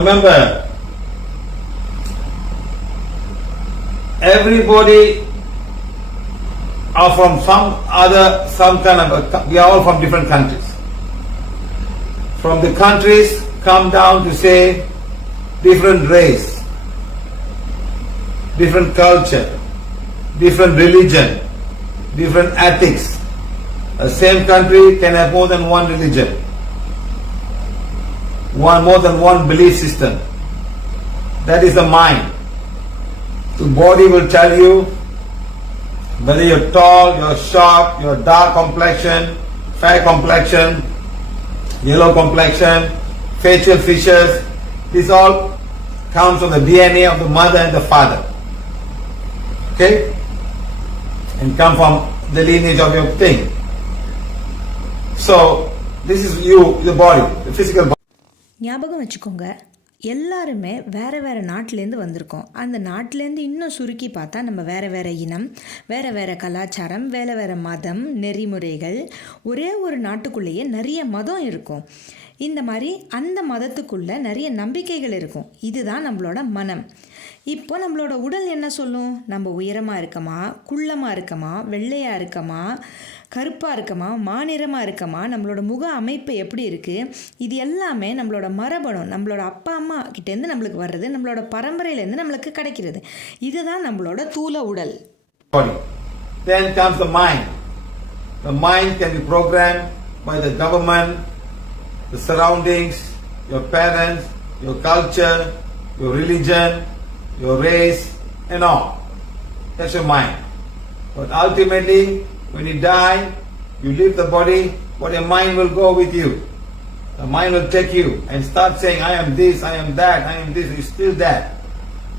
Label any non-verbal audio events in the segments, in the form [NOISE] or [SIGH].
Remember, everybody are from some other, some kind of, a, we are all from different countries. From the countries come down to say different race, different culture, different religion, different ethics. A same country can have more than one religion, one more than one belief system. That is the mind. The body will tell you whether you're tall, you're short, you're dark complexion, fair complexion, yellow complexion, facial features. This all comes from the DNA of the mother and the father. Okay? And come from the lineage of your thing. So, this is you, the body, the physical body. ஞாபகம் வச்சுக்கோங்க. எல்லாருமே வேறு வேறு நாட்டிலேருந்து வந்திருக்கோம். அந்த நாட்டிலேருந்து இன்னும் சுருக்கி பார்த்தா நம்ம வேறு வேறு இனம் வேறு வேறு கலாச்சாரம் வேறு வேறு மதம் நெறிமுறைகள் ஒரே ஒரு நாட்டுக்குள்ளேயே நிறைய மதம் இருக்கும். இந்த மாதிரி அந்த மதத்துக்குள்ளே நிறைய நம்பிக்கைகள் இருக்கும். இதுதான் நம்மளோட மனம். இப்போ நம்மளோட உடல் என்ன சொல்லும்? நம்ம உயரமாக இருக்கமா? குள்ளமாக இருக்கமா? வெள்ளையாக இருக்கமா? கருப்பாக இருக்கமா? மாநிறமாக இருக்கமா? நம்மளோட முக அமைப்பு எப்படி இருக்குது இது எல்லாமே நம்மளோட மரபணம் நம்மளோட அப்பா அம்மா கிட்டேருந்து நம்மளுக்கு வர்றது நம்மளோட பரம்பரையிலேருந்து நம்மளுக்கு கிடைக்கிறது. இதுதான் நம்மளோட தூல உடல். Then comes the mind. The mind can be programmed by the government, the surroundings, your parents, your culture, your religion, your race, and all. That's your mind. But ultimately, when you die, you leave the body, but your mind will go with you. The mind will take you and start saying, I am this, I am that, I am this, it's still that.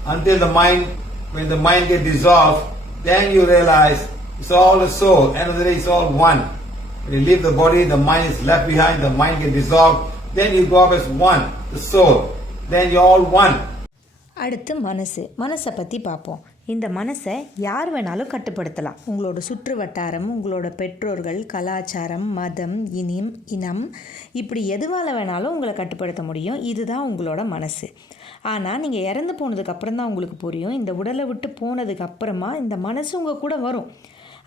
Until the mind, when the mind gets dissolved, then you realize it's all a soul. End of the day, it's all one. When you leave the body, the mind is left behind, the mind gets dissolved. Then you go up as one, the soul. Then you're all one. அடுத்து மனசு. மனசை பற்றி பார்ப்போம் இந்த மனசை யார் வேணாலும் கட்டுப்படுத்தலாம். உங்களோட சுற்று வட்டாரம் உங்களோட பெற்றோர்கள் கலாச்சாரம் மதம் இனிம் இனம் இப்படி எதுவால் வேணாலும் உங்களை கட்டுப்படுத்த முடியும். இதுதான் உங்களோட மனசு. ஆனால் நீங்கள் இறந்து போனதுக்கப்புறம் தான் உங்களுக்கு புரியும். இந்த உடலை விட்டு போனதுக்கு அப்புறமா இந்த மனசு உங்கள் கூட வரும்.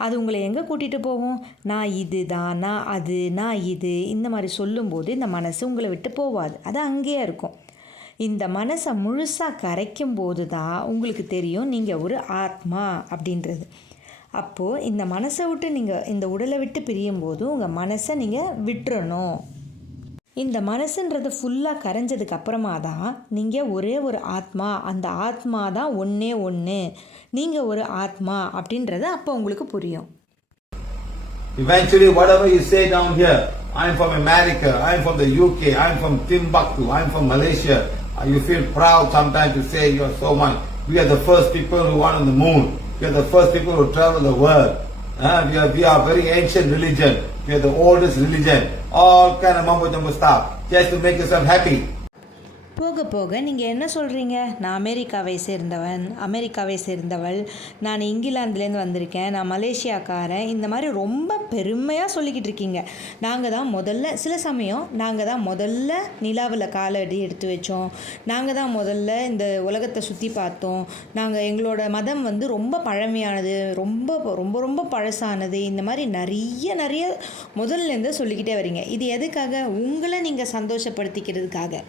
அது உங்களை எங்கே கூட்டிகிட்டு போகும்? நான் இது தான் நான் அது நான் இது இந்த மாதிரி சொல்லும்போது இந்த மனசு உங்களை விட்டு போகாது அது அங்கேயே இருக்கும். இந்த மனசை முழுசாக கரைக்கும் போது தான் உங்களுக்கு தெரியும் நீங்கள் ஒரு ஆத்மா அப்படின்றது. அப்போது இந்த மனசை விட்டு நீங்கள் இந்த உடலை விட்டு பிரியும் போது உங்கள் மனசை நீங்கள் விட்டுறணும். இந்த மனசுன்றது ஃபுல்லாக கரைஞ்சதுக்கு அப்புறமா தான் நீங்கள் ஒரே ஒரு ஆத்மா அந்த ஆத்மா தான் ஒன்றே ஒன்று நீங்கள் ஒரு ஆத்மா அப்படின்றது அப்போ உங்களுக்கு புரியும். Eventually, whatever you say down here, I'm from America, I'm from the UK, I'm from Timbuktu, I'm from Malaysia. You feel proud sometimes to say you're so much. We are the first people who went on the moon. We are the first people who travel the world. Uh, we are we are very ancient religion. We are the oldest religion. All kind of mumbo jumbo stuff just to make yourself happy. போக போக நீங்கள் என்ன சொல்கிறீங்க நான் அமெரிக்காவை சேர்ந்தவன் அமெரிக்காவை சேர்ந்தவள். நான் இங்கிலாந்துலேருந்து வந்திருக்கேன். நான் மலேசியாக்காரன். இந்த மாதிரி ரொம்ப பெருமையாக சொல்லிக்கிட்டு இருக்கீங்க. நாங்கள் தான் முதல்ல சில சமயம் நாங்கள் தான் முதல்ல நிலாவில் காலடி எடுத்து வச்சோம். நாங்கள் தான் முதல்ல இந்த உலகத்தை சுற்றி பார்த்தோம். நாங்கள் எங்களோட மதம் வந்து ரொம்ப பழமையானது ரொம்ப ரொம்ப ரொம்ப பழசானது. இந்த மாதிரி நிறைய நிறைய முதல்லேருந்து சொல்லிக்கிட்டே வரீங்க. இது எதுக்காக? உங்களை நீங்கள் சந்தோஷப்படுத்திக்கிறதுக்காக.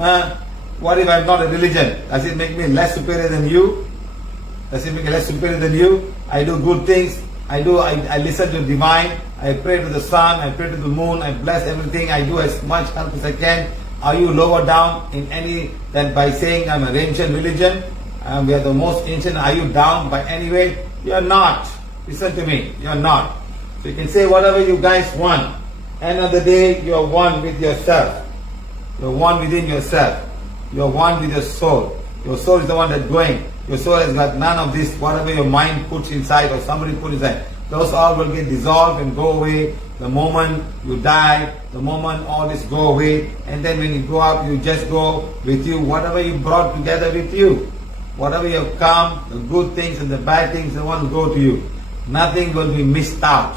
Uh, what if I'm not a religion? Does it make me less superior than you? Does it make me less superior than you? I do good things. I do. I, I listen to the divine. I pray to the sun. I pray to the moon. I bless everything. I do as much help as I can. Are you lower down in any than by saying I'm an ancient religion? Um, we are the most ancient. Are you down by any way? You are not. Listen to me. You are not. So you can say whatever you guys want. End of the day, you are one with yourself. You're one within yourself. You're one with your soul. Your soul is the one that's going. Your soul has got none of this, whatever your mind puts inside or somebody puts inside. Those all will get dissolved and go away the moment you die, the moment all this go away. And then when you grow up, you just go with you, whatever you brought together with you. Whatever you have come, the good things and the bad things, the ones go to you. Nothing will be missed out.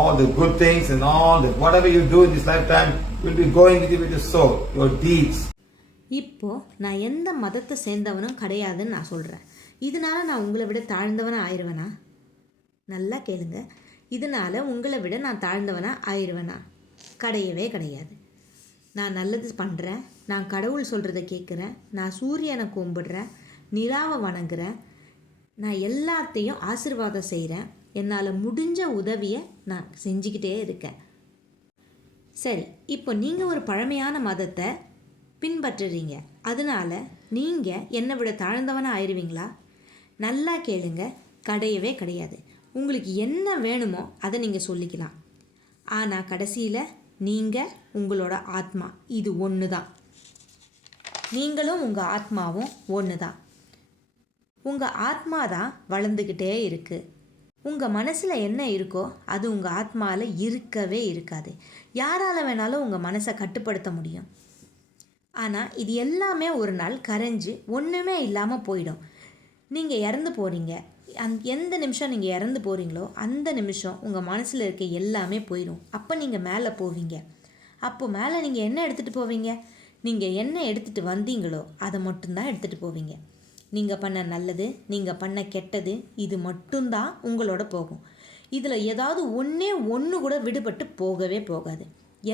All the good things and all the whatever you do in this lifetime, will be going with you with your soul, your deeds. இப்போ நான் எந்த மதத்தை சேர்ந்தவனும் கிடையாதுன்னு நான் சொல்கிறேன் இதனால நான் உங்களை விட தாழ்ந்தவனாக ஆயிடுவேனா நல்லா கேளுங்க. இதனால உங்களை விட நான் தாழ்ந்தவனாக ஆயிடுவேனா கிடையவே கிடையாது. நான் நல்லது பண்ணுறேன் நான் கடவுள் சொல்கிறத கேட்குறேன் நான் சூரியனை கும்பிடுறேன். நிலாவை வணங்குறேன். நான் எல்லாத்தையும் ஆசீர்வாதம் செய்கிறேன் என்னால் முடிஞ்ச உதவியை நான் செஞ்சுக்கிட்டே இருக்கேன். சரி இப்போ நீங்கள் ஒரு பழமையான மதத்தை பின்பற்றுறீங்க. அதனால் நீங்கள் என்னை விட தாழ்ந்தவனாக ஆயிடுவீங்களா நல்லா கேளுங்க. கிடையவே கிடையாது. உங்களுக்கு என்ன வேணுமோ அதை நீங்கள் சொல்லிக்கலாம். ஆனால் கடைசியில் நீங்கள் உங்களோட ஆத்மா. இது ஒன்று தான் நீங்களும் உங்கள் ஆத்மாவும் ஒன்று தான் உங்கள் ஆத்மா தான் வளர்ந்துக்கிட்டே இருக்குது உங்கள் மனசில் என்ன இருக்கோ அது உங்கள் ஆத்மாவில் இருக்கவே இருக்காது. யாரால் வேணாலும் உங்கள் மனசை கட்டுப்படுத்த முடியும். ஆனால் இது எல்லாமே ஒரு நாள் கரைஞ்சி ஒன்றுமே இல்லாமல் போயிடும். நீங்கள் இறந்து போகிறீங்க அந் எந்த நிமிஷம் நீங்கள் இறந்து போகிறீங்களோ அந்த நிமிஷம் உங்கள் மனசில் இருக்க எல்லாமே போயிடும். அப்போ நீங்கள் மேலே போவீங்க. அப்போ மேலே நீங்கள் என்ன எடுத்துகிட்டு போவீங்க? நீங்கள் என்ன எடுத்துகிட்டு வந்தீங்களோ அதை மட்டும்தான் எடுத்துகிட்டு போவீங்க. நீங்கள் பண்ண நல்லது நீங்கள் பண்ண கெட்டது இது மட்டும்தான் உங்களோட போகும் இதில் ஏதாவது ஒன்றே ஒன்று கூட விடுபட்டு போகவே போகாது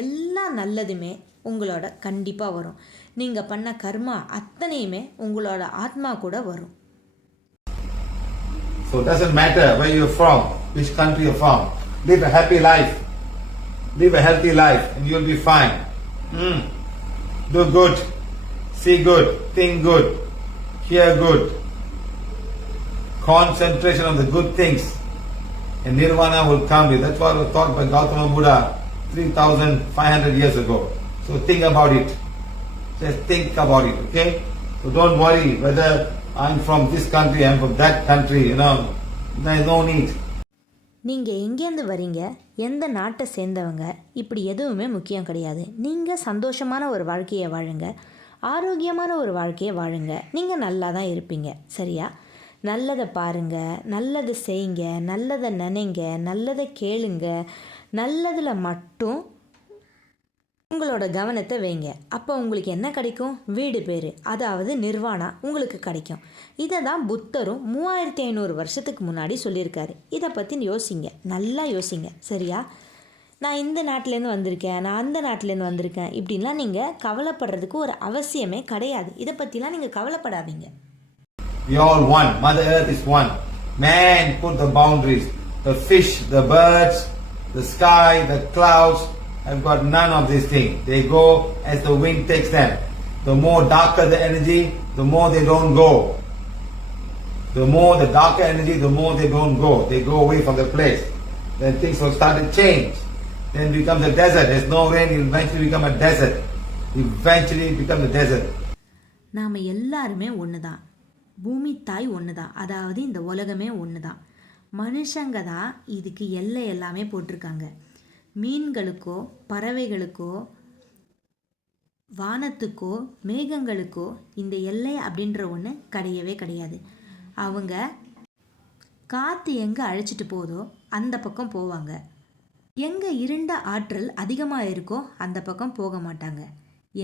எல்லா நல்லதுமே உங்களோட கண்டிப்பாக வரும் நீங்கள் பண்ண கர்மா அத்தனையுமே உங்களோட ஆத்மா கூட வரும் So it doesn't matter where you're from, which country you're from. Live a happy life. Live a healthy life and you'll be fine. Mm. Do good. See good. Think good. Hear good. Concentration on the good things. And nirvana will come. That's what was taught by Gautama Buddha 3500 years ago. So think about it. Just think about it, okay? So don't worry whether I'm from this country, I'm from that country, you know. There's no need. நீங்கள் எங்கேருந்து வரீங்க எந்த நாட்டை சேர்ந்தவங்க இப்படி எதுவுமே முக்கியம் கிடையாது நீங்கள் சந்தோஷமான ஒரு வாழ்க்கையை வாழுங்க ஆரோக்கியமான ஒரு வாழ்க்கையை வாழுங்க. நீங்கள் நல்லா தான் இருப்பீங்க. சரியா? நல்லதை பாருங்க. நல்லதை செய்யுங்க. நல்லதை நினைங்க. நல்லதை கேளுங்க. நல்லதில் மட்டும் உங்களோட கவனத்தை வைங்க. அப்போ உங்களுக்கு என்ன கிடைக்கும்? வீடு பேர். அதாவது நிர்வாணா உங்களுக்கு கிடைக்கும். இதை தான் புத்தரும் மூவாயிரத்தி ஐநூறு வருஷத்துக்கு முன்னாடி சொல்லியிருக்காரு. இதை பற்றி யோசிங்க. நல்லா யோசிங்க. சரியா? நான் இந்த நாட்டிலேருந்து வந்திருக்கேன் நான் அந்த நாட்டிலேருந்து வந்திருக்கேன் இப்படின்லாம் நீங்கள் கவலைப்படுறதுக்கு ஒரு அவசியமே கிடையாது இதை பற்றிலாம் நீங்கள் கவலைப்படாதீங்க We all one. Mother Earth is one. Man put the boundaries. The fish, the birds, the sky, the clouds have got none of these things. They go as the wind takes them. The more darker the energy, the more they don't go. The more the darker energy, the more they don't go. They go away from the place. Then things will start to change. Then becomes a desert. There's no rain, it eventually become a desert. Eventually it becomes a desert. நாம் எல்லாருமே ஒன்று தான் பூமி தாய் ஒன்று தான் அதாவது இந்த உலகமே ஒன்று தான் மனுஷங்க தான் இதுக்கு எல்லை எல்லாமே போட்டிருக்காங்க மீன்களுக்கோ பறவைகளுக்கோ வானத்துக்கோ மேகங்களுக்கோ இந்த எல்லை அப்படின்ற ஒன்று கிடையவே கிடையாது அவங்க காற்று எங்கே அழைச்சிட்டு போதோ அந்த பக்கம் போவாங்க எங்கே இருண்ட ஆற்றல் அதிகமாக இருக்கோ அந்த பக்கம் போக மாட்டாங்க.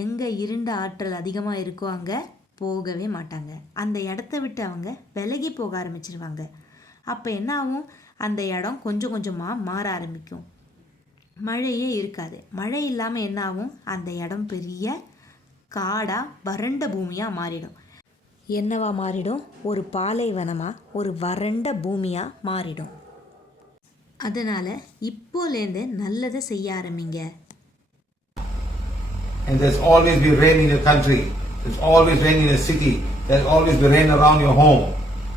எங்கே இருண்ட ஆற்றல் அதிகமாக இருக்கோ அங்கே போகவே மாட்டாங்க. அந்த இடத்த விட்டு அவங்க விலகி போக ஆரம்பிச்சிருவாங்க. அப்போ என்ன ஆகும்? அந்த இடம் கொஞ்சம் கொஞ்சமாக மாற ஆரம்பிக்கும். மழையே இருக்காது. மழை இல்லாமல் என்ன ஆகும்? அந்த இடம் பெரிய காடாக வறண்ட பூமியாக மாறிடும். என்னவா மாறிடும்? ஒரு பாலைவனமாக ஒரு வறண்ட பூமியாக மாறிடும். அதனால் இப்போலேருந்து நல்லதை செய்ய ஆரம்பிங்க and there's always be rain in your country. There's always rain in your city. There's always be rain around your home.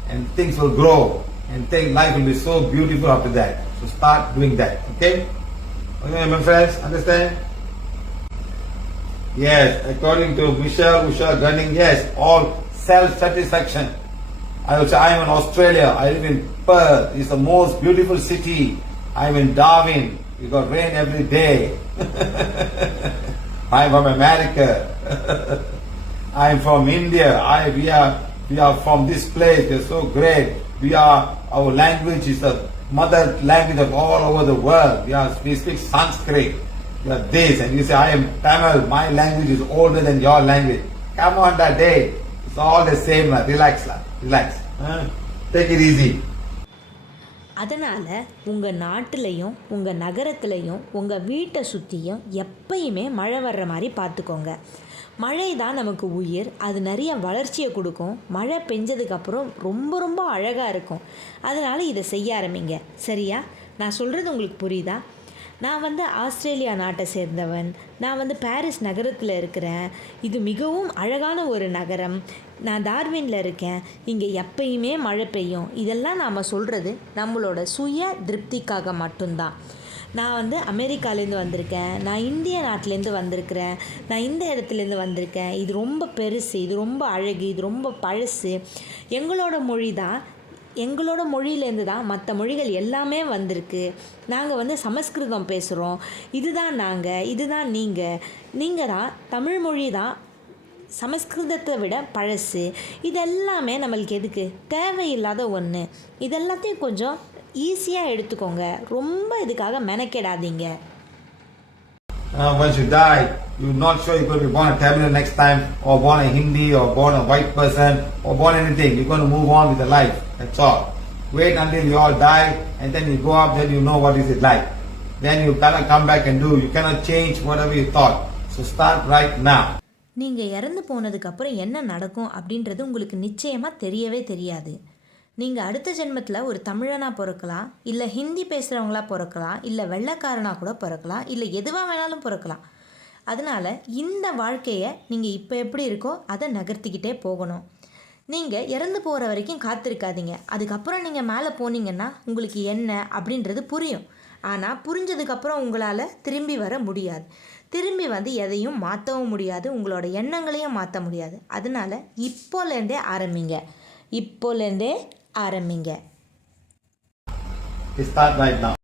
And things will grow. And think life will be so beautiful after that. So start doing that. Okay? Okay, my friends, understand? Yes, according to Michelle Usha Gunning, yes, all self-satisfaction. I would say I'm in Australia. I live in Perth. It's the most beautiful city. I'm in Darwin. We got rain every day. [LAUGHS] I'm from America. [LAUGHS] I'm from India. I we are we are from this place. We're so great. We are our language is the mother language of all over the world. We are we speak Sanskrit. We are this, and you say, I am Tamil, my language is older than your language. Come on that day. It's all the same. lah. Relax, lah. relax. Huh? Take it easy. அதனால் உங்கள் நாட்டிலையும் உங்கள் நகரத்துலையும் உங்கள் வீட்டை சுற்றியும் எப்பயுமே மழை வர்ற மாதிரி பார்த்துக்கோங்க மழை தான் நமக்கு உயிர் அது நிறைய வளர்ச்சியை கொடுக்கும் மழை பெஞ்சதுக்கப்புறம் ரொம்ப ரொம்ப அழகாக இருக்கும் அதனால் இதை செய்ய ஆரம்பிங்க சரியா நான் சொல்கிறது உங்களுக்கு புரியுதா நான் வந்து ஆஸ்திரேலியா நாட்டை சேர்ந்தவன். நான் வந்து பாரிஸ் நகரத்தில் இருக்கிறேன். இது மிகவும் அழகான ஒரு நகரம். நான் டார்வினில் இருக்கேன். இங்கே எப்பயுமே மழை பெய்யும். இதெல்லாம் நாம் சொல்கிறது நம்மளோட சுய திருப்திக்காக மட்டும்தான். நான் வந்து அமெரிக்காலேருந்து வந்திருக்கேன். நான் இந்திய நாட்டிலேருந்து வந்திருக்கிறேன். நான் இந்த இடத்துலேருந்து வந்திருக்கேன். இது ரொம்ப பெருசு. இது ரொம்ப அழகு. இது ரொம்ப பழசு. எங்களோட மொழி தான் எங்களோட மொழியிலேருந்து தான் மற்ற மொழிகள் எல்லாமே வந்திருக்கு. நாங்கள் வந்து சமஸ்கிருதம் பேசுகிறோம் இதுதான் நாங்கள் இதுதான் நீங்கள் நீங்கள் தான் தமிழ் மொழி தான் சமஸ்கிருதத்தை விட பழசு. இது எல்லாமே நம்மளுக்கு எதுக்கு? தேவையில்லாத ஒன்று இதெல்லாத்தையும் கொஞ்சம் ஈஸியாக எடுத்துக்கோங்க. ரொம்ப இதுக்காக மெனக்கெடாதீங்க. Uh, once you die, you're not sure you're going to be born a Tamil next time, or born a Hindi, or born a white person, or born anything. You're going to move on with the life. That's all. Wait until you all die, and then you go up, then you know what is it like. Then you cannot come back and do. You cannot change whatever you thought. So start right now. நீங்கள் இறந்து போனதுக்கப்புறம் என்ன நடக்கும் அப்படின்றது உங்களுக்கு நிச்சயமாக தெரியவே தெரியாது நீங்கள் அடுத்த ஜென்மத்தில் ஒரு தமிழனாக பிறக்கலாம் இல்லை ஹிந்தி பேசுகிறவங்களா பிறக்கலாம் இல்லை வெள்ளக்காரனாக கூட பிறக்கலாம் இல்லை எதுவாக வேணாலும் பிறக்கலாம் அதனால் இந்த வாழ்க்கையை நீங்கள் இப்போ எப்படி இருக்கோ அதை நகர்த்திக்கிட்டே போகணும் நீங்கள் இறந்து போகிற வரைக்கும் காத்திருக்காதீங்க. அதுக்கப்புறம் நீங்கள் மேலே போனீங்கன்னா உங்களுக்கு என்ன அப்படின்றது புரியும். ஆனால் புரிஞ்சதுக்கப்புறம் உங்களால் திரும்பி வர முடியாது. திரும்பி வந்து எதையும் மாற்றவும் முடியாது. உங்களோட எண்ணங்களையும் மாற்ற முடியாது. அதனால இப்போலேருந்தே ஆரம்பிங்க. இப்போலேருந்தே ஆரம்பிங்க.